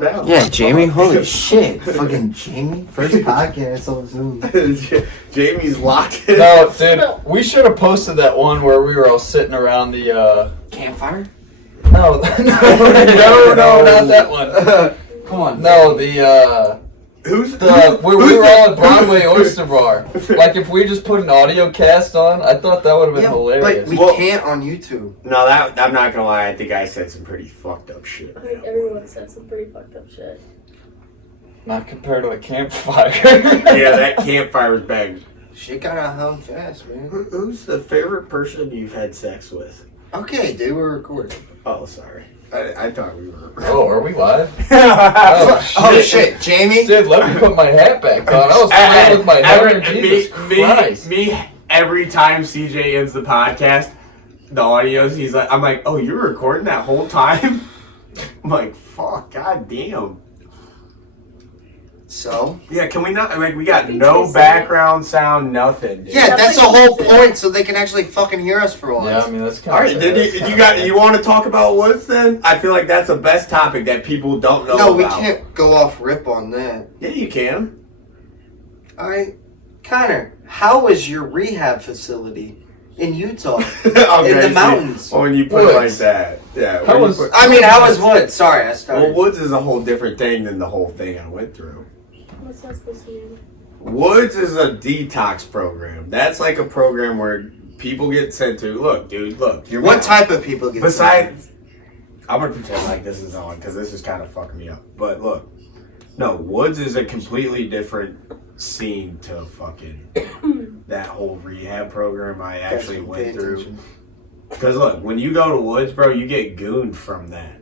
calm down. Yeah, Jamie. Holy shit. Fucking Jamie. First podcast on Zoom. Jamie's locked in. No, dude, we should have posted that one where we were all sitting around the, Campfire? No, no, not that one. Come on. No, the, where we were all at Broadway Oyster Bar. Like, if we just put an audio cast on, I thought that would have been hilarious. But we can't on YouTube. No, I'm not gonna lie. I think I said some pretty fucked up shit. I think everyone said some pretty fucked up shit. Not compared to a campfire. Yeah, that campfire was bad. Shit got out of hand fast, man. Who's the favorite person you've had sex with? Okay, dude, we're recording. Oh, sorry. I thought we were. Oh, are we live? Oh, shit, Jamie? Dude, let me put my hat back on. I was playing with my hair. Jesus Christ. Me, every time CJ ends the podcast, the audios, I'm like, oh, you were recording that whole time? I'm like, fuck, goddamn. So? Yeah, can we not, like, we got no background sound, nothing, dude. Yeah, that's the whole point, so they can actually fucking hear us for once. Yeah, I mean, that's kind Alright, then you want to talk about Woods then? I feel like that's the best topic that people don't know No, about. we can't go off rip on that. Yeah, you can. Alright, Connor, how was your rehab facility in Utah? Okay, in the mountains? When you put it like that. Yeah. How was Woods? Sorry, I started. Well, Woods is a whole different thing than the whole thing I went through. What's that supposed to mean? Woods is a detox program. That's like a program where people get sent to. Look, dude, look. What type of people get Besides, I'm going to pretend like this is on because this is kind of fucking me up. But look, no, Woods is a completely different scene to fucking that whole rehab program I actually went through. Because look, when you go to Woods, bro, you get gooned from that.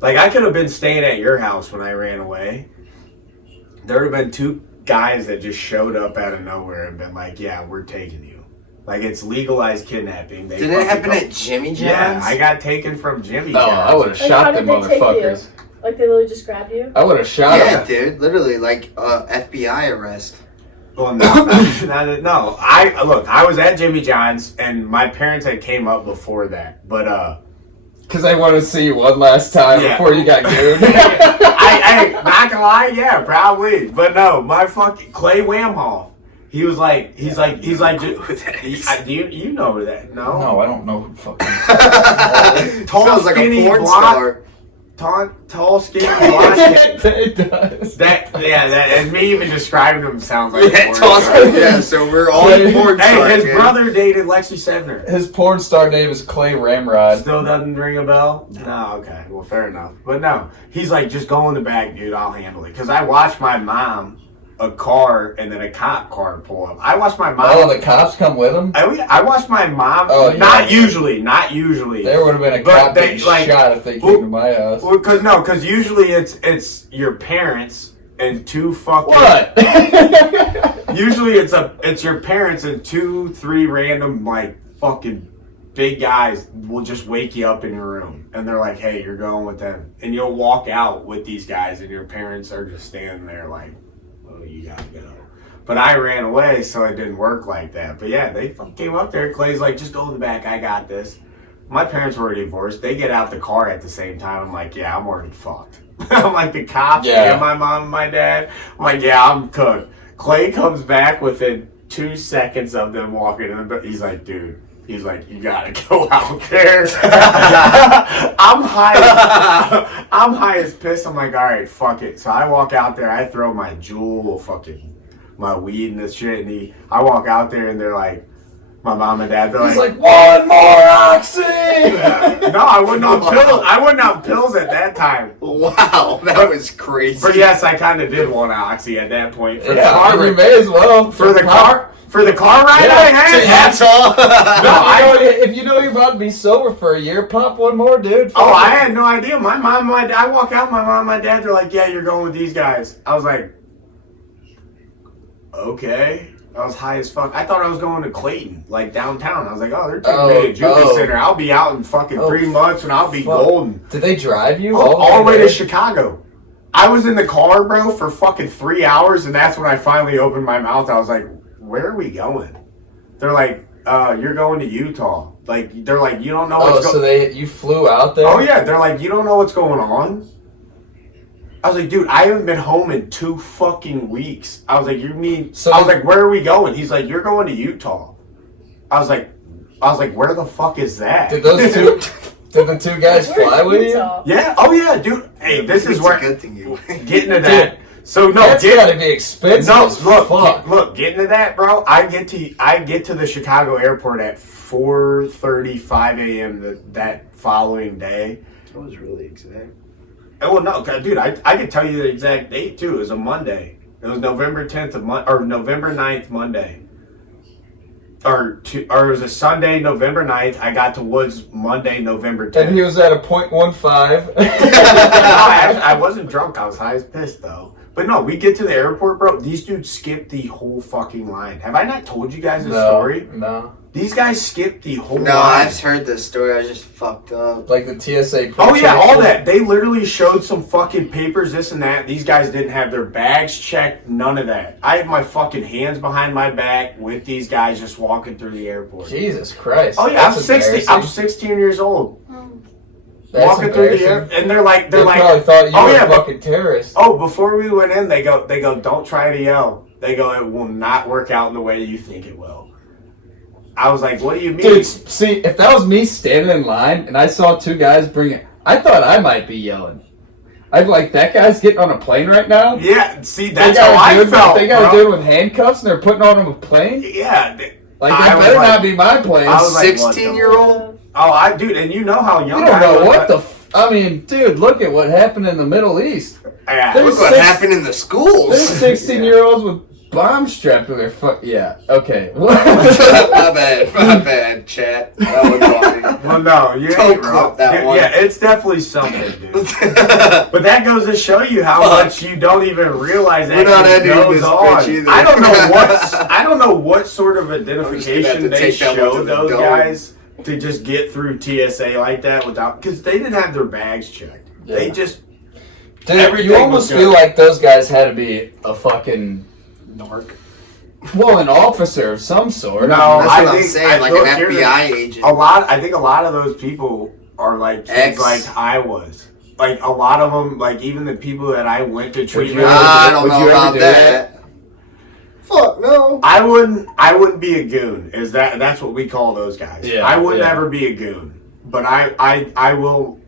Like, I could have been staying at your house when I ran away. There would have been two guys that just showed up out of nowhere and been like, yeah, we're taking you. Like, it's legalized kidnapping. Did it happen at Jimmy John's? Yeah, I got taken from Jimmy John's. I would have shot them motherfuckers. Like, they literally just grabbed you? I would have shot them. Yeah, dude, literally, like, FBI arrest. Well, no, no. I was at Jimmy John's, and my parents had came up before that, but because I wanted to see you one last time before you got gooned. I not gonna lie, yeah, probably, but no, my fucking Clay Whamhoff. He's like, do you know that? No, I don't know who fucking. Sounds like a porn star. Tall, skinny, blonde. It does. That and me even describing him sounds like a porn tall, star. yeah, so we're all porn stars. Hey, his brother dated Lexi Sevner. His porn star name is Clay Ramrod. Still doesn't ring a bell? No, okay. Well, fair enough. But no, he's like, just go in the back, dude. I'll handle it. Because I watched my mom, a car, and then a cop car pull up. I watched my mom. Oh, the cops come with him? I watched my mom. Oh, yeah. Not usually. There would have been a cop getting shot if they came to my house. Well, because usually it's your parents and two fucking. What? Usually it's your parents and 2-3 random like fucking big guys will just wake you up in your room and they're like, hey, you're going with them, and you'll walk out with these guys and your parents are just standing there like, oh, you gotta go. But I ran away, so it didn't work like that. But yeah, they came up there. Clay's like, just go in the back. I got this. My parents were divorced. They get out the car at the same time. I'm like, yeah, I'm already fucked. I'm like, the cops and my mom and my dad. I'm like, yeah, I'm cooked. Clay comes back within 2 seconds of them walking in. But he's like, dude. He's like, you gotta go out there. I'm high as piss. I'm like, all right, fuck it. So I walk out there. I throw my Juul, my weed and this shit. And I walk out there and they're like, my mom and dad, they're he's like, one more oxy. No, I wasn't on pills. I wasn't on pills at that time. Wow, that was crazy. But yes, I kind of did want oxy at that point. For the car, you may as well. For the car ride I had. That's all. If you know you're about to be sober for a year, pop one more, dude. Oh, I had no idea. My mom, my dad, I walk out, my mom, my dad, they're like, yeah, you're going with these guys. I was like, okay. I was high as fuck. I thought I was going to Clayton, like downtown. I was like, oh, they're taking me to Juvie Center. I'll be out in fucking 3 months and I'll be golden. Did they drive you all the way to Chicago? I was in the car, bro, for fucking 3 hours, and that's when I finally opened my mouth. I was like, where are we going? They're like, you're going to Utah. Like, they're like, you don't know what's going on. So you flew out there? Oh, yeah. They're like, you don't know what's going on? I was like, dude, I haven't been home in 2 fucking weeks. I was like, you mean? So I was like, where are we going? He's like, you're going to Utah. I was like, where the fuck is that? Did those two? Did the two guys fly with you? Utah? Yeah. Oh yeah, dude. Hey, this is It's where a good thing you getting to that. So no, That's gotta be expensive. No, as look, fuck. look, getting to that, bro. I get to the Chicago airport at 4:35 a.m. that following day. That was really exact. Oh well, no, dude, I can tell you the exact date too. It was a Monday. It was November 10th or November 9th, Monday. Or it was a Sunday, November 9th. I got to Woods Monday, November 10th. And he was at a .15. I wasn't drunk. I was high as piss though. But no, we get to the airport, bro. These dudes skipped the whole fucking line. Have I not told you guys this story? No. These guys skipped the whole No, line. I've heard this story. I just fucked up. Like the TSA. Oh yeah, all pre-check. that. They literally showed some fucking papers, this and that. These guys didn't have their bags checked, none of that. I had my fucking hands behind my back with these guys just walking through the airport. Jesus Christ. Oh yeah, I'm That's 60. I'm embarrassing. 16 years old. That's walking through the air, embarrassing. and they're like, They probably thought you oh were yeah, a fucking terrorist. oh, before we went in, they go, don't try to yell. They go, it will not work out in the way you think it will. I was like, what do you mean? Dude, see, if that was me standing in line and I saw two guys bring it, I thought I might be yelling. I'd be like, that guy's getting on a plane right now? Yeah, see, They that's got how a I dude, felt, They got a bro. dude with handcuffs and they're putting on him a plane? Yeah. Like, I that was better like- not be my plane. I was like, what the- 16-year-old? Oh, dude, and you know how young You don't I know was. what the I mean, dude, look at what happened in the Middle East. Yeah. There's Look what six- happened in the schools. There's 16-year-olds with bombs strapped to their foot. Yeah, okay. my bad, chat. That was funny. Well, no, you Don't ain't wrong. clip that one. Yeah, it's definitely something, dude. But that goes to show you how Fuck. much you don't even realize We're not actually editing goes this on. bitch either. I don't know what sort of have identification to they take that one to showed the those dome. guys to just get through TSA like that without, because they didn't have their bags checked. Yeah. They just Dude, everything you almost was feel good. like those guys had to be a fucking, Narc. well, an officer of some sort. No, That's what I I'm think- saying, like look, an here's FBI agent. I think a lot of those people are like kids Ex. like I was. Like a lot of them, like even the people that I went to treatment you with. ever- I don't Would know you ever about do that. Fuck no. I wouldn't be a goon. That's what we call those guys. Yeah, I would yeah. never be a goon. But I will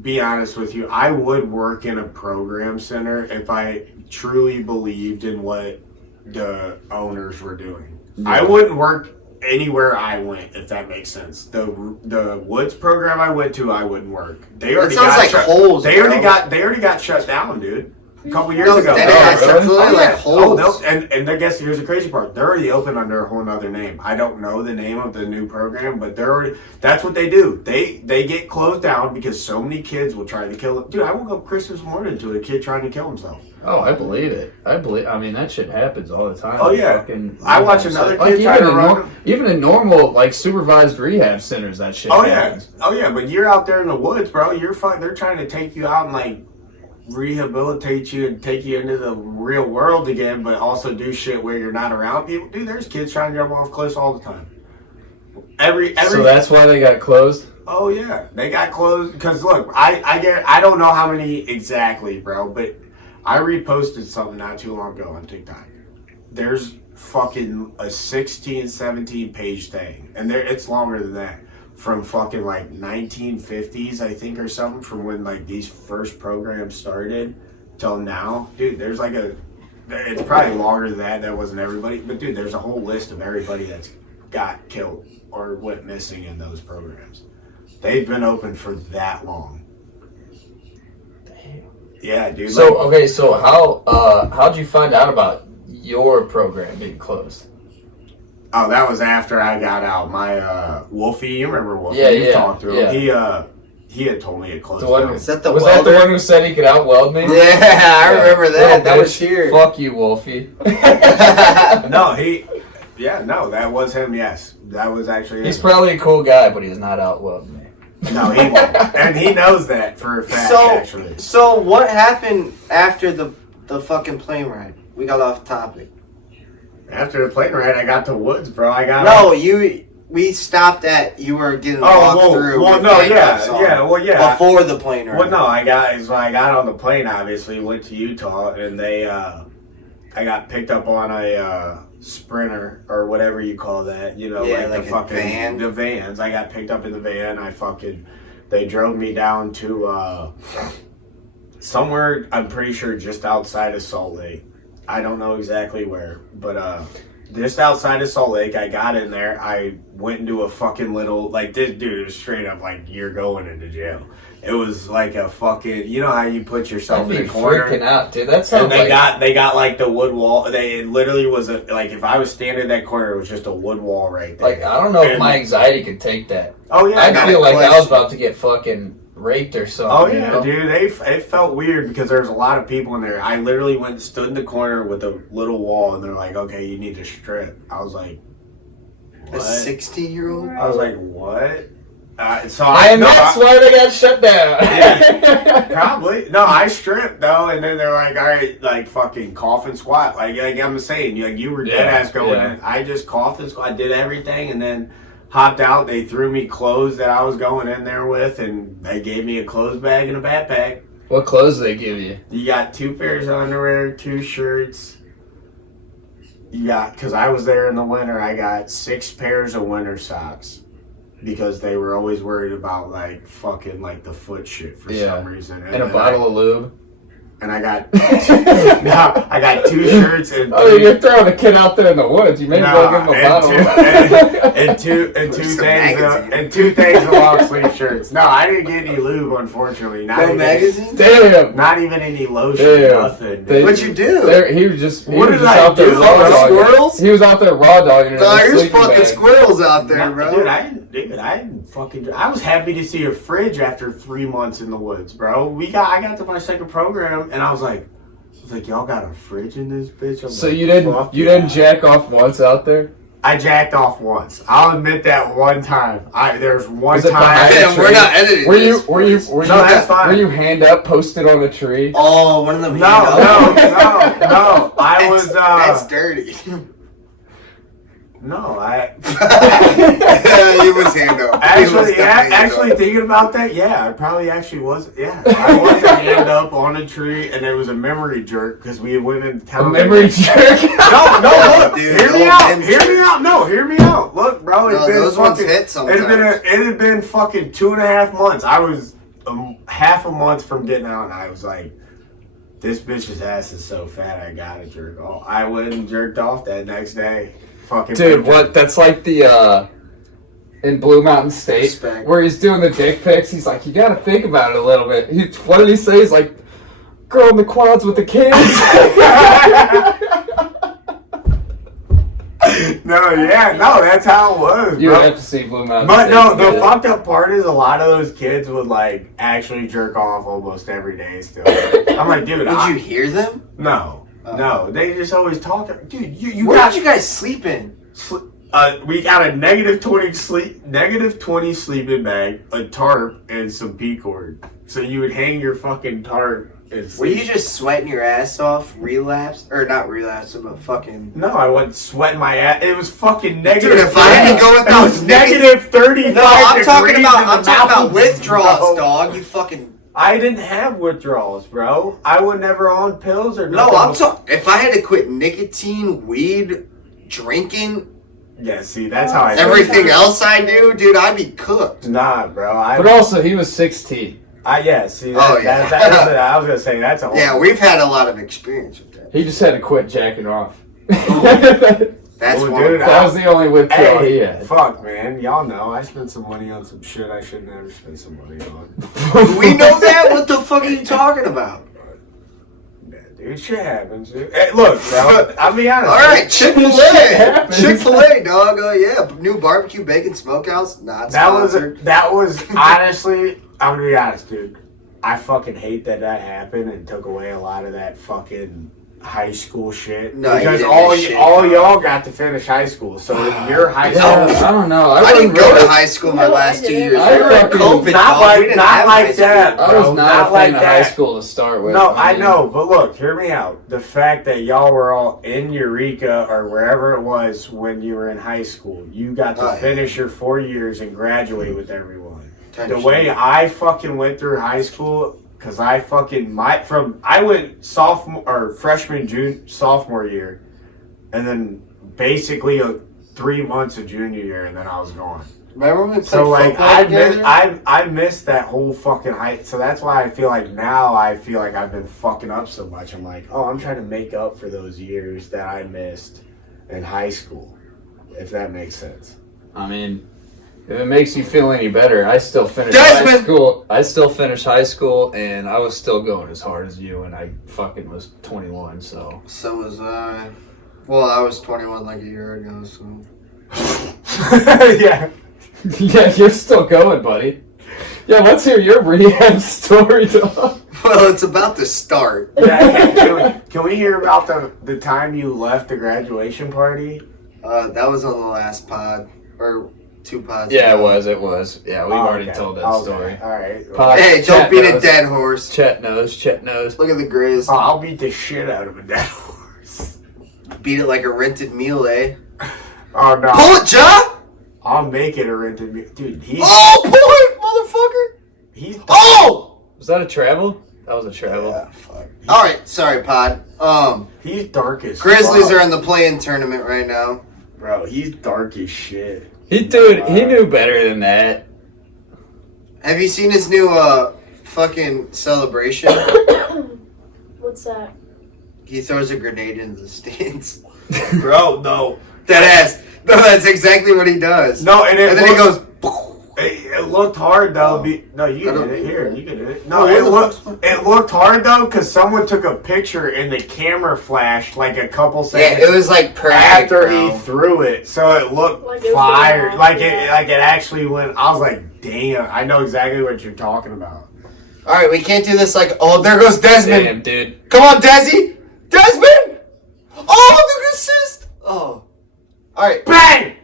be honest with you. I would work in a program center if I truly believed in what the owners were doing. Yeah. I wouldn't work anywhere I went, if that makes sense. The Woods program I went to, I wouldn't work. They That already sounds got like shut, holes. They already got shut down, dude. A couple years No, ago. dead Oh, ass. really? That's literally like Oh, holes. and I guess here's the crazy part. They're already open under a whole nother name. I don't know the name of the new program, but they're already. That's what they do. They get closed down because so many kids will try to kill them. Dude, I woke up Christmas morning to a kid trying to kill himself. Oh, I believe it. I mean, that shit happens all the time. Oh, yeah. Fucking, I watch another like, kid try to run. Even in normal, like, supervised rehab centers, that shit Oh yeah, happens. oh yeah. But you're out there in the woods, bro. You're fine. They're trying to take you out and like rehabilitate you and take you into the real world again, but also do shit where you're not around people. Dude, there's kids trying to jump off cliffs all the time. Every So that's why they got closed? Oh yeah, they got closed because look, I don't know how many exactly, bro, but I reposted something not too long ago on TikTok. There's fucking a 16, 17 page thing, and it's longer than that, from fucking like 1950s, I think, or something, from when like these first programs started till now. Dude, there's like it's probably longer than that. That wasn't everybody, but dude, there's a whole list of everybody that's got killed or went missing in those programs. They've been open for that long. Yeah, dude. So, okay, so how'd you find out about your program being closed? Oh, that was after I got out. My Wolfie, you remember Wolfie? Yeah, you yeah, talked to him. yeah. He had told me it closed The one- down. Is that the Was that the welder? one who said he could out-weld me? Yeah, I remember that. That dude, was here. Fuck you, Wolfie. No, that was him. Yes, that was actually. He's him. probably a cool guy, but he's not out-welding me. No, he won't. And he knows that for a fact. Actually, So what happened after the fucking plane ride? We got off topic. after the plane ride, I got to Woods, bro. I got No, you we stopped at you were getting Oh, walked through. well, with no, handcuffs on yeah. Before the plane ride. Well, no, I got on the plane. Obviously, went to Utah, and I got picked up on a Sprinter or whatever you call that. You know, like the a fucking van. the vans. I got picked up in the van. They drove me down to somewhere. I'm pretty sure just outside of Salt Lake. I don't know exactly where, but just outside of Salt Lake, I got in there. I went into a fucking little, like, this dude was straight up like, you're going into jail. It was like a fucking, you know how you put yourself I'd be in a corner? freaking out, dude. That sounds And like... they got like the wood wall. It literally was like, if I was standing in that corner, it was just a wood wall right there. Like, I don't know if And- my anxiety could take that. Oh yeah, I'd got feel a like I was question. about to get fucking raped or something. Oh you yeah, know? dude. It felt weird because there was a lot of people in there. I literally went and stood in the corner with a little wall, and they're like, "Okay, you need to strip." I was like, A "What?" 16-year-old? I was like, "What?" So And that's why they got shut down. Yeah. Probably. No, I stripped though, and then they're like, "All right, like fucking cough and squat." Like I'm saying, you were dead ass going in. I just coughed and squat, did everything, and then hopped out. They threw me clothes that I was going in there with, and they gave me a clothes bag and a backpack. What clothes do they give you? You got 2 pairs of underwear, 2 shirts. You got, because I was there in the winter, I got 6 pairs of winter socks. Because they were always worried about like fucking like the foot shit for some reason. And a bottle of lube. And I got I got 2 shirts and Oh, you're throwing a kid out there in the woods. You may as well give him a bottle. and two things of long sleeve shirts. No, I didn't get any lube, unfortunately. No magazine? Damn. Not even any lotion. Damn. Nothing. What'd you do? He was just What did just I out there do? raw dogging. Squirrels? He was out there raw dogging. in Nah, a there's sleeping fucking bag. squirrels out there, No, bro. Dude, I didn't fucking. I was happy to see a fridge after 3 months in the woods, bro. I got to my second program, and I was like, y'all got a fridge in this bitch? I'm So like, you didn't jack off once out there? I jacked off once. I'll admit that one time. There's one Was it time. behind Damn, we're not editing this. Were you No, that's fine. Were you hand up posted on a tree? Oh, one of them. No. I was. That's dirty. No, I. He was hand up. Actually, thinking about that, yeah, I probably actually was. Yeah, I was a hand up on a tree, and there was a memory jerk because we went in town. A memory jerk? No, look, Dude, hear me out. No, hear me out. Look, bro, it's been those ones fucking. hit sometimes. It had been fucking 2.5 months. I was half a month from getting out, and I was like, this bitch's ass is so fat, I gotta jerk off. I went and jerked off that next day. Fucking Dude, what? That's like the, in Blue Mountain State, Respect. where he's doing the dick pics. He's like, you gotta think about it a little bit. What did he say? He's like, girl in the quads with the kids. No, that's how it was, You bro. would have to see Blue Mountain But State. no, to the get it. fucked up part is a lot of those kids would like actually jerk off almost every day still. I'm like, dude, Did you hear them? No, they just always talk. Dude, you Where got did you guys sleep in? we got a negative 20 sleeping bag, a tarp, and some P cord. So you would hang your fucking tarp and Were sleep. you just sweating your ass off, relapsed? Or not relapsed, but fucking... No, I wasn't sweating my ass. It was fucking negative. Dude, if I had to go it without was negative 35 No, I'm talking degrees about, in the I'm talking about mountains, withdrawals, bro. dog. You fucking... I didn't have withdrawals, bro. I was never on pills or No, nothing. I'm talking... If I had to quit nicotine, weed, drinking, Yeah, see, that's how I everything else I do, dude, I'd be cooked. Nah, bro. But also, he was 16. See, Oh, yeah. I was gonna say that's a whole. Yeah, we've had a lot of experience with that. He just had to quit jacking off. That's Oh, one. dude, That was the only withdrawal he Hey, had. fuck, man. Y'all know I spent some money on some shit I should never spend some money on. We know that? What the fuck are you talking about? Yeah, dude, shit happens, dude. Hey, look, bro. I'll be honest. Alright, Shit Chick-fil-A. happens. Chick-fil-A, dog. Yeah, new barbecue bacon smokehouse. Not sponsored. That was honestly. I'm gonna be honest, dude. I fucking hate that happened and took away a lot of that fucking high school shit? No, you because didn't all miss shit, all no. y'all got to finish high school. So in your high Yeah, school, I don't know. I didn't go really- to high school my No, I last 2 didn't. years. I We were in fucking- COVID, not dog. like- We didn't not have like high school. that. I was Bro, not not a like fan of that. high school to start with. no, I mean, know, but look, hear me out. The fact that y'all were all in Eureka or wherever it was when you were in high school, you got to Oh, yeah. finish your 4 years and graduate with everyone. The 10%. way I fucking went through high school, because I went sophomore year, and then basically 3 months of junior year, and then I was gone. Remember when we played So like football together? I missed that whole fucking height. So that's why I feel like now I feel like I've been fucking up so much. I'm like, oh, I'm trying to make up for those years that I missed in high school, if that makes sense. I mean, if it makes you feel any better, I still finished high Desmond! school. I still finished high school, and I was still going as hard as you, and I fucking was 21. So So was I. Well, I was 21 like a year ago, so. Yeah. yeah, you're still going, buddy. Yeah, let's hear your rehab story, dog. Well, it's about to start. Yeah, can we hear about the time you left the graduation party? That was on the last pod. Or 2 pods. Yeah, ago. it was. Yeah, we've already told that story. All right. Pod- Hey, Chet don't beat a knows. dead horse. Chet knows. Look at the Grizz. Oh, I'll beat the shit out of a dead horse. Beat it like a rented meal, eh? Oh no. Pull it, Ja! I'll make it a rented meal. Dude, Oh, pull it, motherfucker! he's Oh! Was that a travel? That was a travel. Yeah, fuck. Alright, sorry, pod. he's dark as Grizzlies fuck. are in the play-in tournament right now. Bro, he's dark as shit. He knew better than that. Have you seen his new, fucking celebration? What's that? He throws a grenade into the stands. Bro, no. That ass. No, that's exactly what he does. No, and And then he goes, It looked hard though. Oh. No, you I don't did it. think Here, so. you can do it. No, Oh, what the fuck's it looked hard though because someone took a picture and the camera flashed like a couple yeah, seconds it was like perfect, after bro. he threw it, so it looked Like it was fire. going off, Like yeah. it actually went. I was like, damn, I know exactly what you're talking about. Alright, we can't do this like, oh, there goes Desmond. Damn, dude. Come on, Desi. Desmond! Oh, the assist! Oh. Alright. Bang!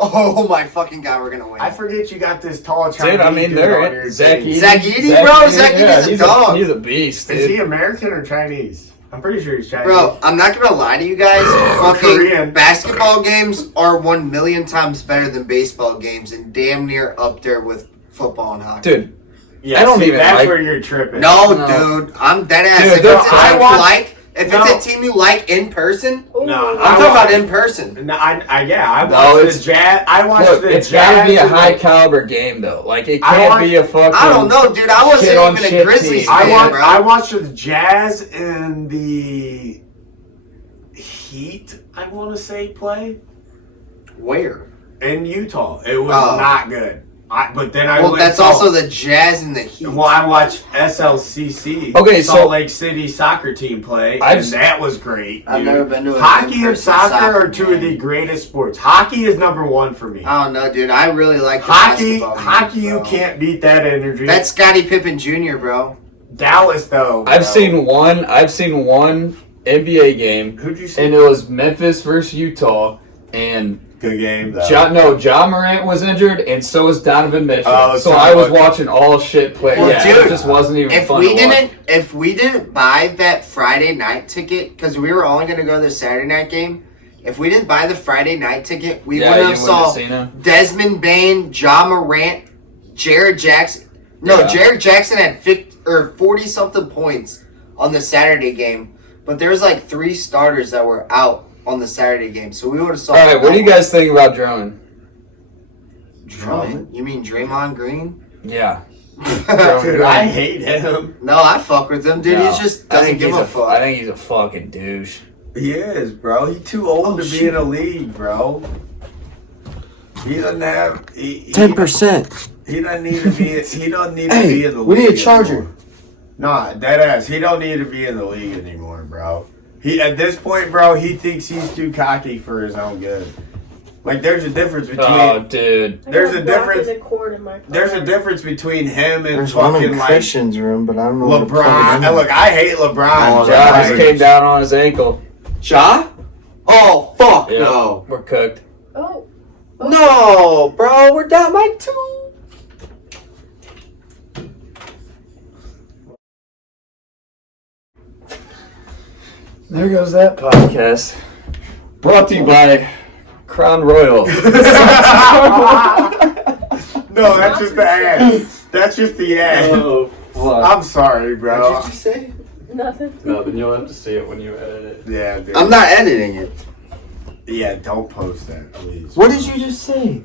Oh my fucking god, we're gonna win. I forget you got this tall Chinese Dude, I mean, dude they're on your Zach team. Edey. Zach Edey, bro? Zach Edey's a he's dog. He's a beast, Is he dude. American or Chinese? I'm pretty sure he's Chinese. Bro, I'm not gonna lie to you guys. Fucking Korean. basketball games are 1,000,000 times better than baseball games and damn near up there with football and hockey. Dude, yeah, I don't even that's like- where you're tripping. No, No. dude, I'm dead ass. Dude, If no, it's a I team watch- you like, if No. it's a team you like in person, Ooh. No, I'm talking about in person. No, I watched No, the it's- Jazz. I watched look, the it's Jazz. gotta be a and high the- caliber game though. Like it I can't want- be a fucking. I don't know, dude. I wasn't Shit on even a shit Grizzlies team. fan, bro. I watched the Jazz and the Heat. I want to say play Where? in Utah. It was Oh. not good. But then I Well, went that's saw- also the Jazz and the Heat. Well, I watched SLCC, Okay, Salt so- Lake City soccer team play, I've and that was great. I've dude. never been to a Hockey and in-person soccer are two of game. the greatest sports. Hockey is number one for me. I don't know, dude. I really like the Hockey, basketball games, hockey, you bro. can't beat that energy. That's Scottie Pippen Jr., bro. Dallas, though. I've bro. seen one NBA game, Who'd you see? and it was Memphis versus Utah, and Good game, though. John Morant was injured, and so was Donovan Mitchell. Oh, so so I was what- watching all shit play. Well, yeah, dude, it just wasn't even If fun we to watch. didn't buy that Friday night ticket, because we were only going to go to the Saturday night game. If we didn't buy the Friday night ticket, we Yeah, would you have wouldn't saw have seen him. Desmond Bain, John Morant, Jared Jackson. No, Yeah. Jared Jackson had 40 something points on the Saturday game, but there was like 3 starters that were out on the Saturday game, so we would have saw. All right, what do you guys think about Drummond? Drummond? You mean Draymond Green? Yeah, Dude, I hate him. No, I fuck with him, dude. No. He just I doesn't think give he's a fuck. I think he's a fucking douche. He is, bro. He's too old Oh, to be shit. in a league, bro. He doesn't have. He 10%. He doesn't need to be. He doesn't need to Hey, be in the league. we need a charger. anymore. Nah, dead ass. He don't need to be in the league anymore, bro. He at this point, bro. He thinks he's too cocky for his own good. Like, there's a difference between. Oh, dude. I There's got a difference- rock in the cord in my car. There's a difference between him and There's one fucking in like Christian's room, but I don't know where to plug LeBron. it in. And look, I hate LeBron. Oh, Ja Right. just came down on his ankle. Ja? Oh, fuck Yeah. no. We're cooked. Oh. No, bro, we're down by 2. There goes that podcast. Brought to you by Crown Royal. No, that's just the ad. That's just the ad. Oh, fuck. I'm sorry, bro. What did you say? Nothing. No, then you'll have to see it when you edit it. Yeah, dude. I'm not editing it. Yeah, don't post that, please. What did you just say?